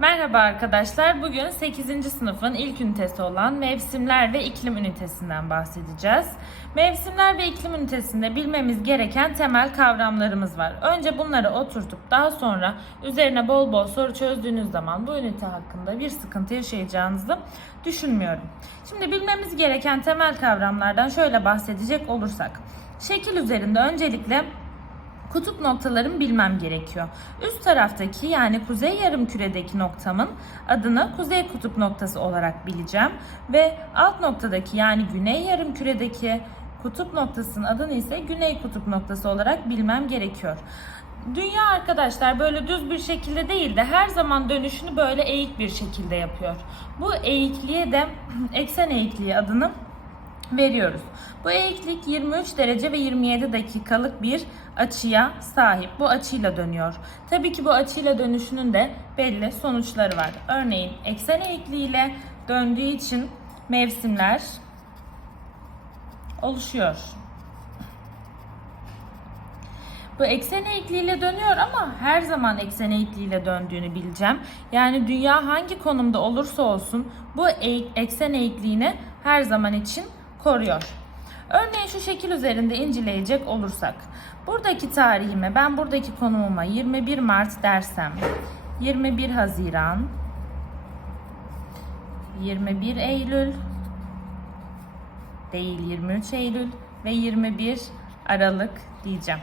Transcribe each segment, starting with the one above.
Merhaba arkadaşlar. Bugün 8. sınıfın ilk ünitesi olan mevsimler ve iklim ünitesinden bahsedeceğiz. Mevsimler ve iklim ünitesinde bilmemiz gereken temel kavramlarımız var. Önce bunları oturtup daha sonra üzerine bol bol soru çözdüğünüz zaman bu ünite hakkında bir sıkıntı yaşayacağınızı düşünmüyorum. Şimdi bilmemiz gereken temel kavramlardan şöyle bahsedecek olursak. Şekil üzerinde öncelikle kutup noktalarımı bilmem gerekiyor. Üst taraftaki yani kuzey yarımküredeki noktamın adını kuzey kutup noktası olarak bileceğim ve alt noktadaki yani güney yarımküredeki kutup noktasının adını ise güney kutup noktası olarak bilmem gerekiyor. Dünya arkadaşlar böyle düz bir şekilde değil de her zaman dönüşünü böyle eğik bir şekilde yapıyor. Bu eğikliğe de eksen eğikliği adını veriyoruz. Bu eğiklik 23 derece ve 27 dakikalık bir açıya sahip. Bu açıyla dönüyor. Tabii ki bu açıyla dönüşünün de belli sonuçları var. Örneğin eksen eğikliğiyle döndüğü için mevsimler oluşuyor. Bu eksen eğikliğiyle dönüyor ama her zaman eksen eğikliğiyle döndüğünü bileceğim. Yani dünya hangi konumda olursa olsun bu eksen eğikliğini her zaman için koruyor. Örneğin şu şekil üzerinde inceleyecek olursak. Buradaki tarihime ben buradaki konumuma 21 Mart dersem 21 Haziran 21 Eylül değil 23 Eylül ve 21 Aralık diyeceğim.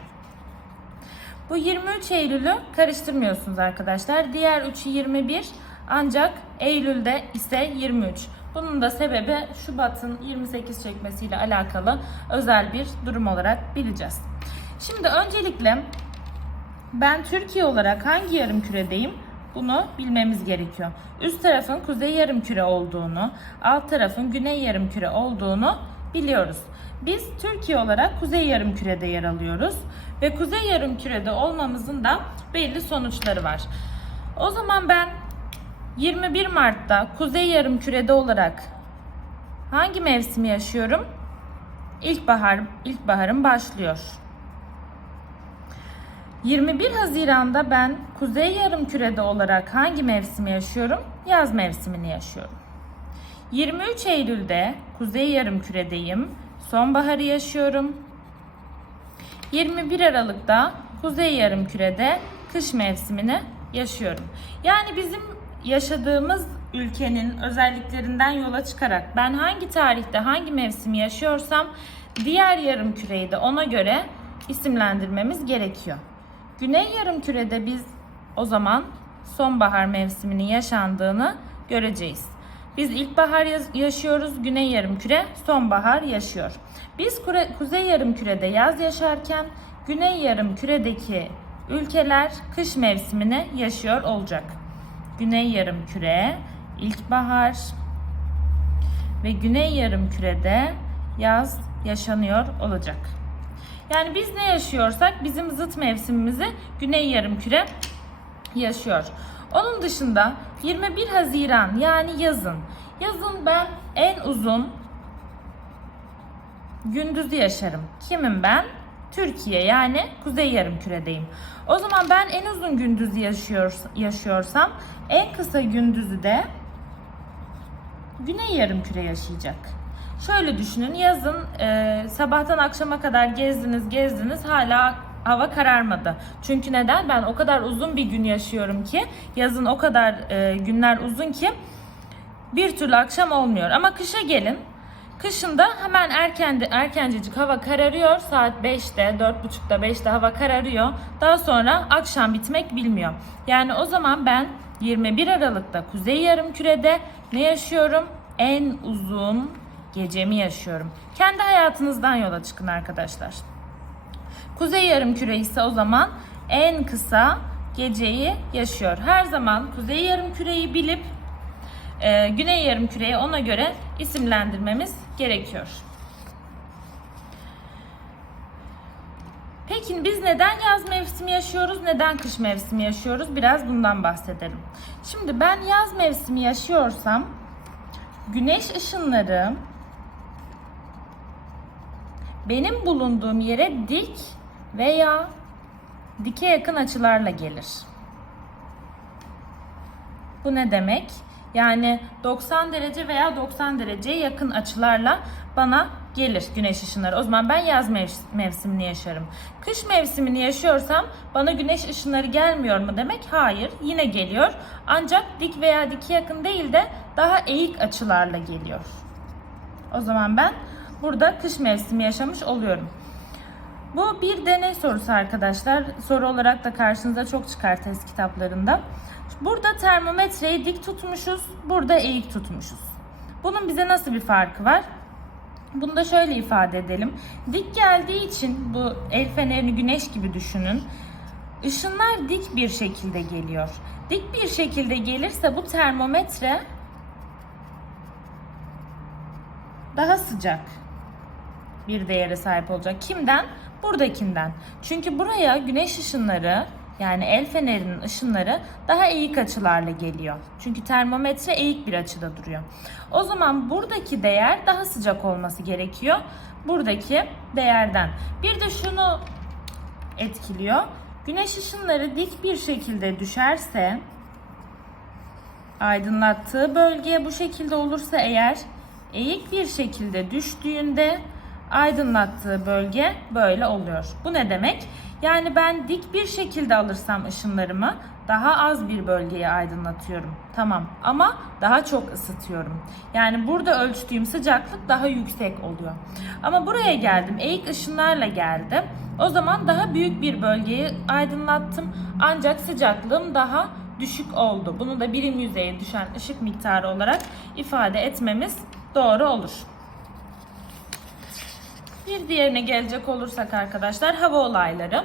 Bu 23 Eylül'ü karıştırmıyorsunuz arkadaşlar. Diğer 3'ü 21 ancak Eylül'de ise 23. Bunun da sebebi Şubat'ın 28 çekmesiyle alakalı özel bir durum olarak bileceğiz. Şimdi öncelikle ben Türkiye olarak hangi yarım küredeyim? Bunu bilmemiz gerekiyor. Üst tarafın kuzey yarım küre olduğunu, alt tarafın güney yarım küre olduğunu biliyoruz. Biz Türkiye olarak kuzey yarım kürede yer alıyoruz ve kuzey yarım kürede olmamızın da belli sonuçları var. O zaman ben 21 Mart'ta kuzey yarım kürede olarak hangi mevsimi yaşıyorum? İlkbahar, ilkbaharım başlıyor. 21 Haziran'da ben kuzey yarım kürede olarak hangi mevsimi yaşıyorum? Yaz mevsimini yaşıyorum. 23 Eylül'de kuzey yarım küredeyim. Sonbaharı yaşıyorum. 21 Aralık'ta kuzey yarım kürede kış mevsimini yaşıyorum. Yani bizim yaşadığımız ülkenin özelliklerinden yola çıkarak ben hangi tarihte hangi mevsimi yaşıyorsam diğer yarım küreyi de ona göre isimlendirmemiz gerekiyor. Güney yarım kürede biz o zaman sonbahar mevsiminin yaşandığını göreceğiz. Biz ilkbahar yaşıyoruz, güney yarım küre sonbahar yaşıyor. Biz kure, kuzey yarım kürede yaz yaşarken güney yarım küredeki ülkeler kış mevsimini yaşıyor olacak. Güney yarım küre ilkbahar ve güney yarım kürede yaz yaşanıyor olacak. Yani biz ne yaşıyorsak bizim zıt mevsimimizi güney yarım küre yaşıyor. Onun dışında 21 Haziran yani yazın. Yazın ben en uzun gündüzü yaşarım. Kimim ben? Türkiye yani kuzey yarım küredeyim. O zaman ben en uzun gündüzü yaşıyor, yaşıyorsam en kısa gündüzü de güney yarım küre yaşayacak. Şöyle düşünün yazın e, sabahtan akşama kadar gezdiniz gezdiniz hala hava kararmadı. Çünkü neden? Ben o kadar uzun bir gün yaşıyorum ki yazın o kadar e, günler uzun ki bir türlü akşam olmuyor. Ama kışa gelin. Kışında hemen erken erkencecik hava kararıyor. Saat 5'te, 4.30'da, 5'te hava kararıyor. Daha sonra akşam bitmek bilmiyor. Yani o zaman ben 21 Aralık'ta Kuzey Yarımküre'de ne yaşıyorum? En uzun gecemi yaşıyorum. Kendi hayatınızdan yola çıkın arkadaşlar. Kuzey yarımküre ise o zaman en kısa geceyi yaşıyor. Her zaman kuzey yarımküreyi bilip e, güney yarımküreyi ona göre isimlendirmemiz gerekiyor. Peki biz neden yaz mevsimi yaşıyoruz, neden kış mevsimi yaşıyoruz? Biraz bundan bahsedelim. Şimdi ben yaz mevsimi yaşıyorsam güneş ışınları benim bulunduğum yere dik veya dike yakın açılarla gelir. Bu ne demek? Yani 90 derece veya 90 dereceye yakın açılarla bana gelir güneş ışınları. O zaman ben yaz mev- mevsimini yaşarım. Kış mevsimini yaşıyorsam bana güneş ışınları gelmiyor mu demek? Hayır, yine geliyor. Ancak dik veya diki yakın değil de daha eğik açılarla geliyor. O zaman ben burada kış mevsimi yaşamış oluyorum. Bu bir deney sorusu arkadaşlar. Soru olarak da karşınıza çok çıkar test kitaplarında. Burada termometreyi dik tutmuşuz, burada eğik tutmuşuz. Bunun bize nasıl bir farkı var? Bunu da şöyle ifade edelim. Dik geldiği için bu el fenerini güneş gibi düşünün. Işınlar dik bir şekilde geliyor. Dik bir şekilde gelirse bu termometre daha sıcak bir değere sahip olacak. Kimden? Buradakinden. Çünkü buraya güneş ışınları yani el fenerinin ışınları daha eğik açılarla geliyor. Çünkü termometre eğik bir açıda duruyor. O zaman buradaki değer daha sıcak olması gerekiyor. Buradaki değerden. Bir de şunu etkiliyor. Güneş ışınları dik bir şekilde düşerse aydınlattığı bölge bu şekilde olursa eğer eğik bir şekilde düştüğünde aydınlattığı bölge böyle oluyor. Bu ne demek? Yani ben dik bir şekilde alırsam ışınlarımı daha az bir bölgeyi aydınlatıyorum. Tamam ama daha çok ısıtıyorum. Yani burada ölçtüğüm sıcaklık daha yüksek oluyor. Ama buraya geldim. Eğik ışınlarla geldim. O zaman daha büyük bir bölgeyi aydınlattım. Ancak sıcaklığım daha düşük oldu. Bunu da birim yüzeye düşen ışık miktarı olarak ifade etmemiz doğru olur. Bir diğerine gelecek olursak arkadaşlar hava olayları.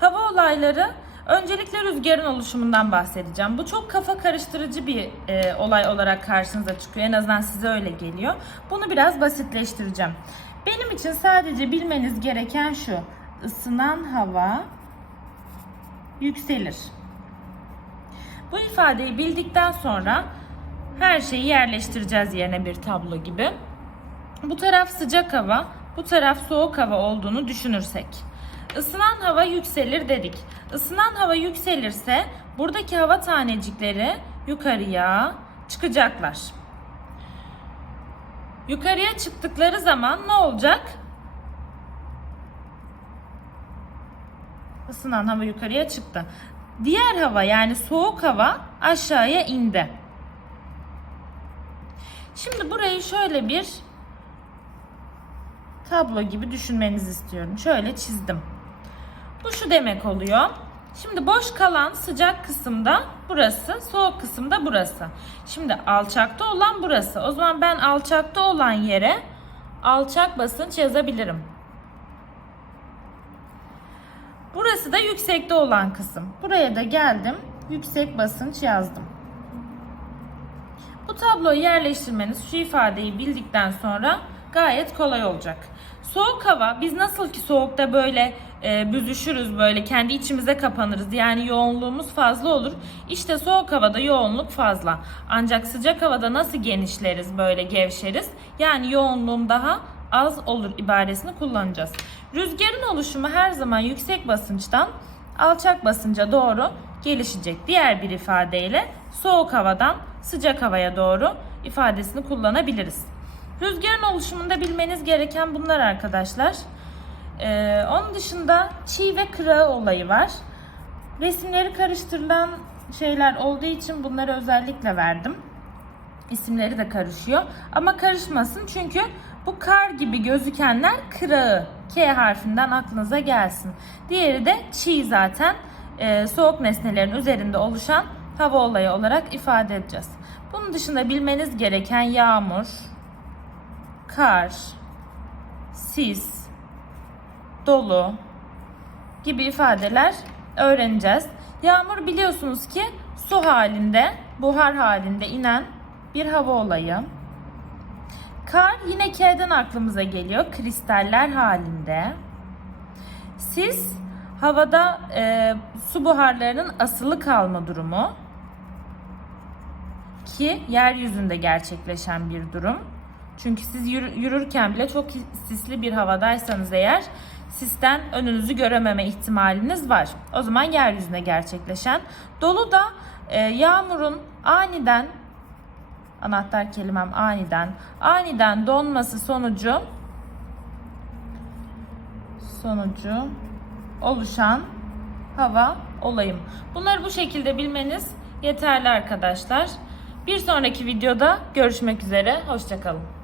Hava olayları öncelikle rüzgarın oluşumundan bahsedeceğim. Bu çok kafa karıştırıcı bir e, olay olarak karşınıza çıkıyor. En azından size öyle geliyor. Bunu biraz basitleştireceğim. Benim için sadece bilmeniz gereken şu. Isınan hava yükselir. Bu ifadeyi bildikten sonra her şeyi yerleştireceğiz yerine bir tablo gibi. Bu taraf sıcak hava, bu taraf soğuk hava olduğunu düşünürsek. Isınan hava yükselir dedik. Isınan hava yükselirse buradaki hava tanecikleri yukarıya çıkacaklar. Yukarıya çıktıkları zaman ne olacak? Isınan hava yukarıya çıktı. Diğer hava yani soğuk hava aşağıya indi. Şimdi burayı şöyle bir tablo gibi düşünmenizi istiyorum. Şöyle çizdim. Bu şu demek oluyor. Şimdi boş kalan sıcak kısımda burası, soğuk kısımda burası. Şimdi alçakta olan burası. O zaman ben alçakta olan yere alçak basınç yazabilirim. Burası da yüksekte olan kısım. Buraya da geldim. Yüksek basınç yazdım. Bu tabloyu yerleştirmeniz şu ifadeyi bildikten sonra gayet kolay olacak. Soğuk hava biz nasıl ki soğukta böyle e, büzüşürüz böyle kendi içimize kapanırız yani yoğunluğumuz fazla olur. İşte soğuk havada yoğunluk fazla. Ancak sıcak havada nasıl genişleriz böyle gevşeriz yani yoğunluğum daha az olur ibaresini kullanacağız. Rüzgarın oluşumu her zaman yüksek basınçtan alçak basınca doğru gelişecek. Diğer bir ifadeyle soğuk havadan sıcak havaya doğru ifadesini kullanabiliriz. Rüzgarın oluşumunda bilmeniz gereken bunlar arkadaşlar. Ee, onun dışında çiğ ve kırağı olayı var. Resimleri karıştırılan şeyler olduğu için bunları özellikle verdim. İsimleri de karışıyor. Ama karışmasın çünkü bu kar gibi gözükenler kırağı. K harfinden aklınıza gelsin. Diğeri de çiğ zaten. Ee, soğuk nesnelerin üzerinde oluşan hava olayı olarak ifade edeceğiz. Bunun dışında bilmeniz gereken yağmur, kar, sis, dolu gibi ifadeler öğreneceğiz. Yağmur biliyorsunuz ki su halinde, buhar halinde inen bir hava olayı. Kar yine K'den aklımıza geliyor. Kristaller halinde. Sis havada e, su buharlarının asılı kalma durumu ki yeryüzünde gerçekleşen bir durum. Çünkü siz yürü- yürürken bile çok sisli bir havadaysanız eğer sisten önünüzü görememe ihtimaliniz var. O zaman yeryüzünde gerçekleşen. Dolu da e, yağmurun Aniden anahtar kelimem aniden. Aniden donması sonucu sonucu oluşan hava olayım. Bunları bu şekilde bilmeniz yeterli arkadaşlar. Bir sonraki videoda görüşmek üzere. Hoşçakalın.